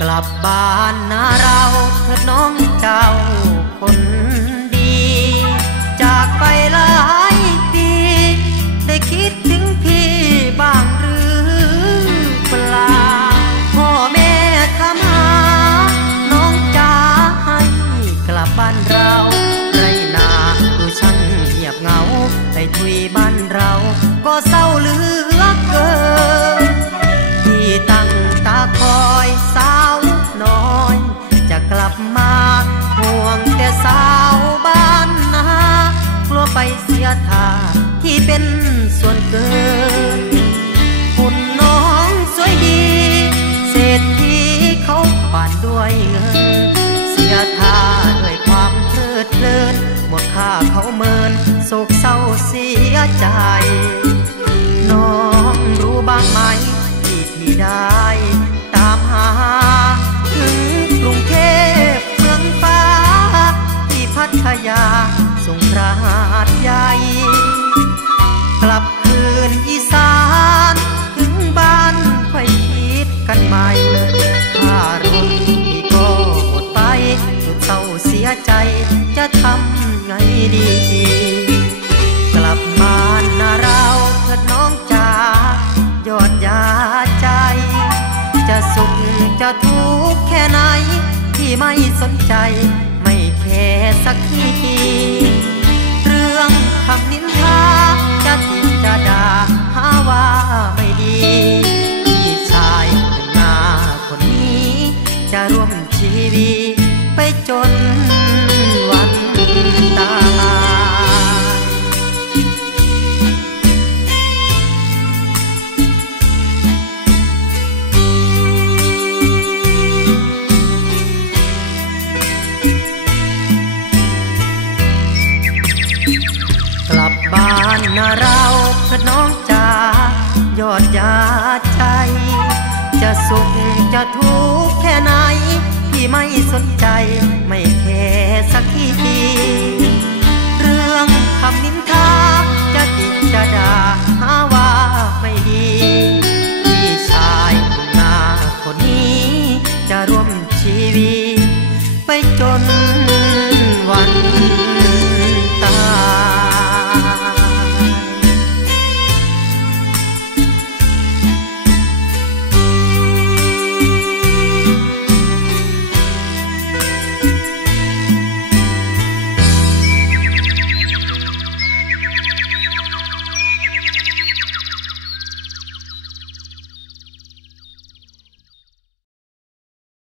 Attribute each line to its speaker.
Speaker 1: กลับบ้านนาเราเถิดน้องเจ้าคนดี จากไปหลายปี ได้คิดถึงพี่บ้างหรือเปล่าพ่อแม่ทำหา น้องจ้าให้กลับบ้านเราไรนาดูช่างเงียบเหงาไปทุยบ้านเราก็เศร้าลือ ไปเสียท่าที่เป็นส่วนเกินหุ่นน้องสวยดี เศรษฐีเขาผ่านด้วยเงิน เสียท่าด้วยความเพลิดเพลิน หมดค่าเขาเมินโศกเศร้าเสียใจ น้องรู้บ้างไหมที่พี่ได้ ดใหญ่ กลับคืนอีสาน ถึงบ้านค่อยคิดกันใหม่ค่ารถที่ก็หมดไปสุดเศร้าเสียใจจะทำไงดี กลับบ้านนาเราเถิดน้องจ๋ายอดยาใจ จะสุขจะทุกข์แค่ไหนที่ไม่สนใจ จนวันตายกลับบ้านนาเราพน้องจ๋ายอดยาใจ จะสุขจะทุกข์ ไม่สนใจ ไม่แค่สักที